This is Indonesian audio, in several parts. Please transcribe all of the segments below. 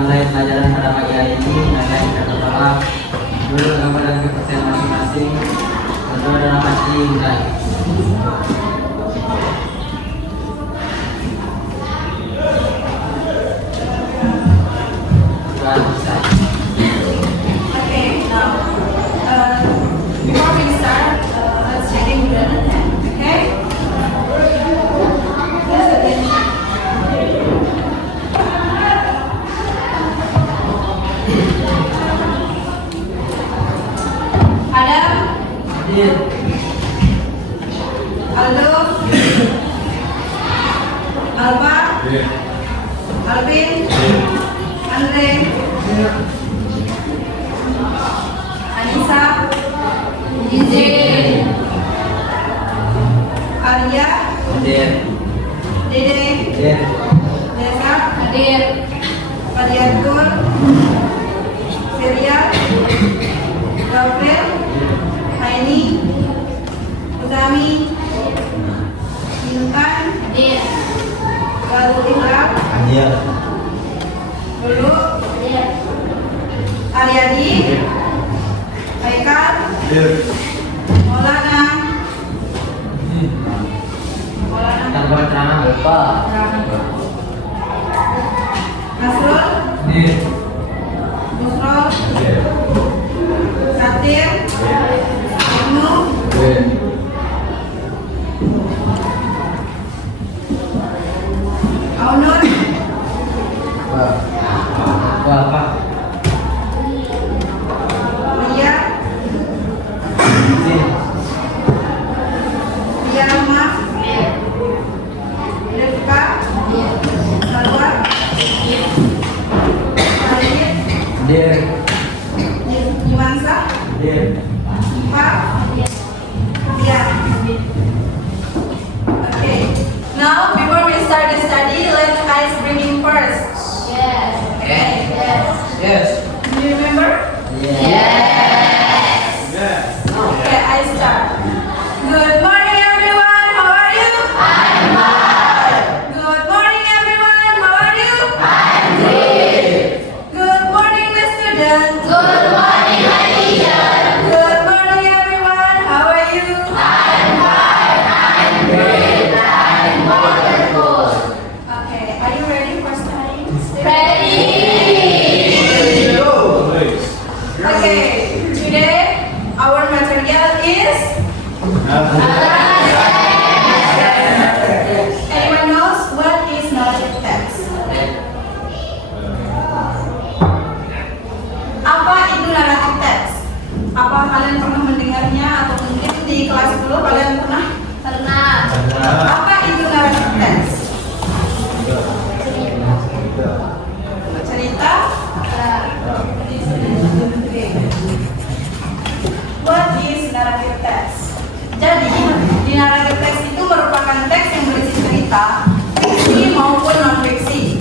mulai pelajaran pada pagi hari ini. Maka kita pertama duduk dalam keadaan kepercayaan masing-masing. Berdoa dalam hati mulai. Okay, now before we start, let's reading the attend. Okay. Please attention. Adam, Aldo, Alba, Alvin, Andre, Anissa, Izzy, Arya, Dede, Desa, Padiatur, Feria, Gabriel, Haini, Utami, Intan, Lalu Iqbal, Lulu, Aryadi, Haikal, Maulana, Nasrul, Nusrul, Satir, Ibnu, Aunun, Lia, Lia Rahma, Rifka, Salwa, Khalid, Imansa, Ipa, Lia. Okay. Now, before we start the study, let us bring first. Okay. Do you remember? Okay, I start. Good morning, everyone. How are you? Good morning, everyone. How are you? Good morning, the students. Good morning, everyone. How are you? Okay, are you ready for studying? Okay, today our material is anyone knows what is narrative text? Apa itu narrative text? Apa kalian pernah mendengarnya atau mungkin di kelas dulu kalian pernah? Apa itu narrative text? Cerita? What is narrative text? Jadi, di narrative text itu merupakan teks yang berisi cerita, fiksi maupun non-fiksi.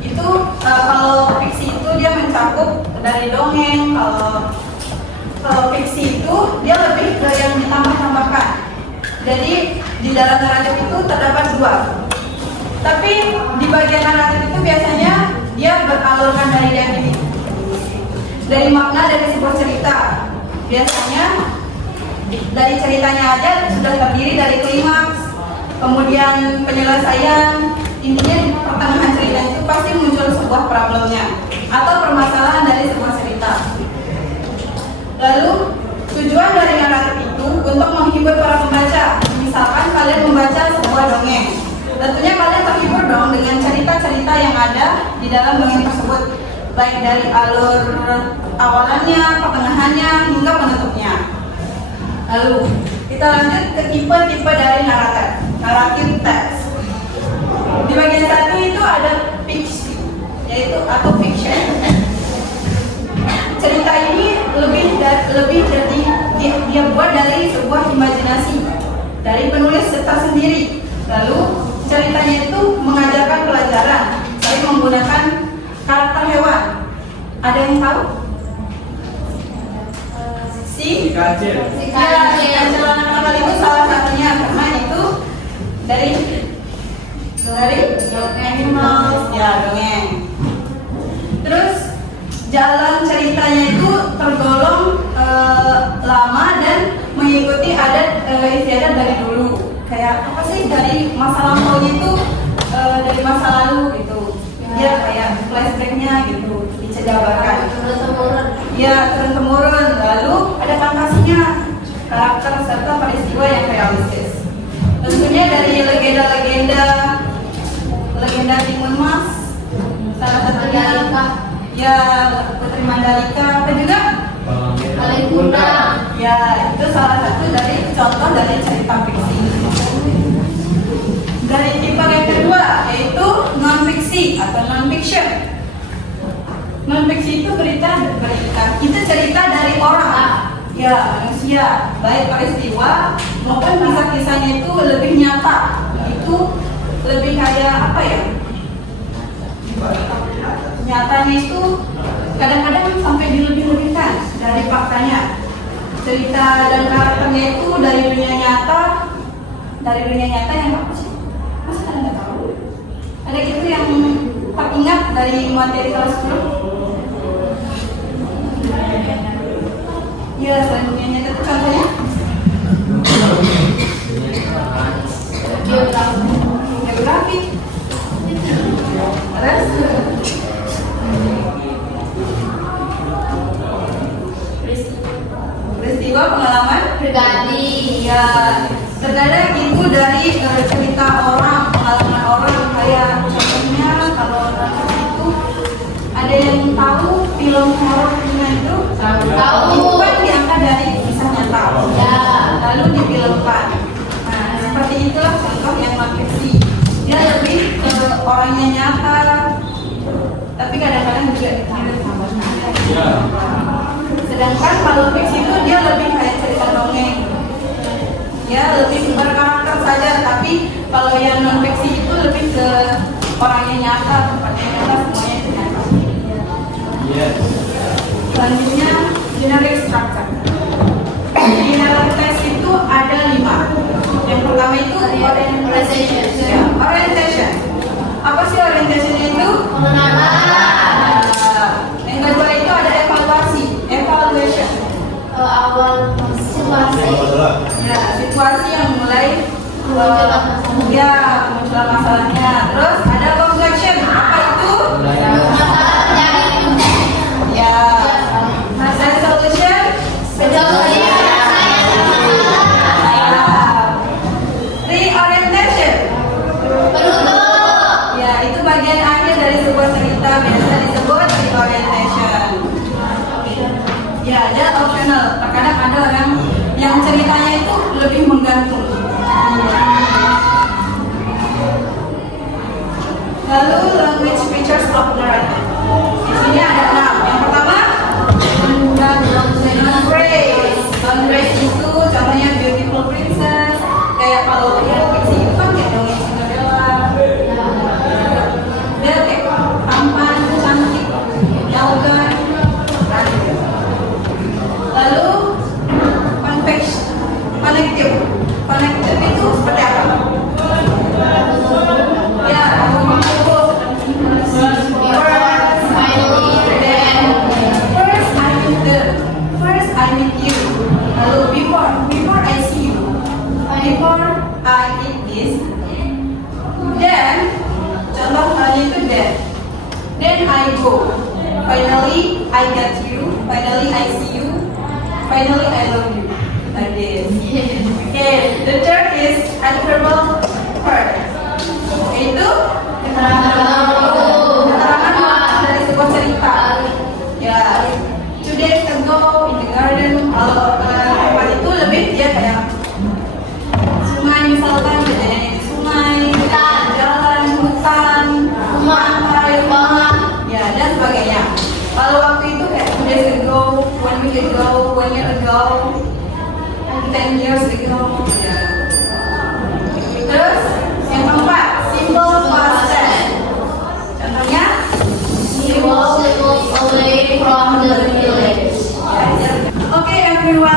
Itu kalau fiksi itu dia mencakup dari dongeng, kalau fiksi itu dia lebih ke yang ditambah-tambahkan. Jadi, di dalam naratif itu terdapat dua. Tapi di bagian naratif itu biasanya dia beralurkan dari makna dari sebuah cerita. Biasanya dari ceritanya aja sudah terdiri dari klimaks, kemudian penyelesaian, intinya di pertengahan cerita itu pasti muncul sebuah problemnya atau permasalahan dari sebuah cerita. Lalu tujuan dari naratif itu untuk menghibur para pembaca. Misalkan kalian membaca sebuah dongeng, tentunya kalian terhibur dong dengan cerita-cerita yang ada di dalam dongeng tersebut, baik dari alur awalannya, pertengahannya, hingga penutupnya. Lalu kita lanjut ke tipe-tipe dari naratif text. Di bagian satu itu ada fiksi, yaitu atau fiction. Cerita ini lebih jadi dia buat dari sebuah imajinasi dari penulis tersendiri. Lalu ceritanya itu mengajarkan pelajaran, sering menggunakan karakter hewan. Ada yang tahu? Si kancil anak nakal itu salah satunya, karena itu dari animals, ya dongeng. Terus jalan ceritanya itu tergolong lama dan mengikuti adat istiadat dari dulu. Kayak apa sih, dari masa lampau itu, dari masa lalu gitu. Ya kayak flashbacknya gitu dijabarkan. Ya, turun temurun. Lalu ada fantasinya, karakter serta peristiwa yang realistis. Tentunya dari legenda Timun Mas, salah satunya ya Putri Mandalika, apa juga Kalingunda. ya, itu salah satu dari contoh dari cerita fiksi. Dari tipe yang kedua yaitu non fiksi atau non fiction. Non fiksi itu berita itu cerita dari orang, ya manusia, baik peristiwa maupun kisah-kisahnya itu lebih nyata. Itu lebih kayak apa ya, nyatanya itu kadang-kadang sampai dilebih-lebihkan dari faktanya. Cerita dan karakternya itu dari dunia nyata yang apa sih? Masa kalian nggak tahu? Ada gitu yang teringat dari materi kelas 10? Ya, selain dunia nyata itu contohnya geografi. Terus peristiwa pengalaman Pribadi. ya, terkadang itu dari cerita orang, pengalaman orang. Kayak contohnya kalau orang itu ada yang tahu film horor itu Tahu. itu kan diangkat dari kisah nyata Ya. lalu difilmkan. Nah, seperti itulah contoh yang non fiksi. Dia lebih ke orangnya nyata, tapi kadang-kadang juga ditambah-tambahkan. Sedangkan kalau fiksi itu dia lebih kayak cerita dongeng, ya lebih berkarakter saja. Tapi kalau yang non fiksi itu lebih ke orangnya nyata, tempatnya nyata, semuanya itu nyata. Selanjutnya generic structure. Di dalam tes itu ada 5. Yang pertama itu Orientation. Ya, orientation. Apa sih orientation itu? Pengenalan. Yang kedua itu ada evaluasi, evaluation. Awal situasi. Ya, situasi yang mulai Munculkan masalah. ya munculkan masalahnya. Terus ada conclusion. Apa itu? Ya, masalah solution. Reorientation. Ya, itu bagian akhir dari sebuah cerita, biasa disebut reorientation. Ya, ada optional. Terkadang ada orang yang ceritanya itu lebih menggantung. Lalu language features of narrative. Di sini ada 6. Yang pertama, non-phrase. Non-phrase itu contohnya beautiful princess. Kayak kalau yang fiksi itu kan kayak dongeng Cinderella. Dia kayak tampan, cantik, elegan. Lalu connective. Connective itu seperti apa? Ya, first I meet you. Lalu before I see you. Before I eat this. Then contoh halnya itu then I go. Finally I get you. Finally I see you. Finally I love you. Like this. Okay, the third is adverbial part. Itu keterangan dari sebuah cerita. Ya, 2 days ago in the garden. Kalau tempat itu lebih dia kayak sungai, misalkan kejadian di sungai, jalan, hutan, pantai, ya dan sebagainya. Kalau waktu itu kayak 2 days ago, 1 week ago, 1 year ago, 10 years ago. Ya. Terus yang keempat, simple past tense. Contohnya, He was away from the village. okay everyone.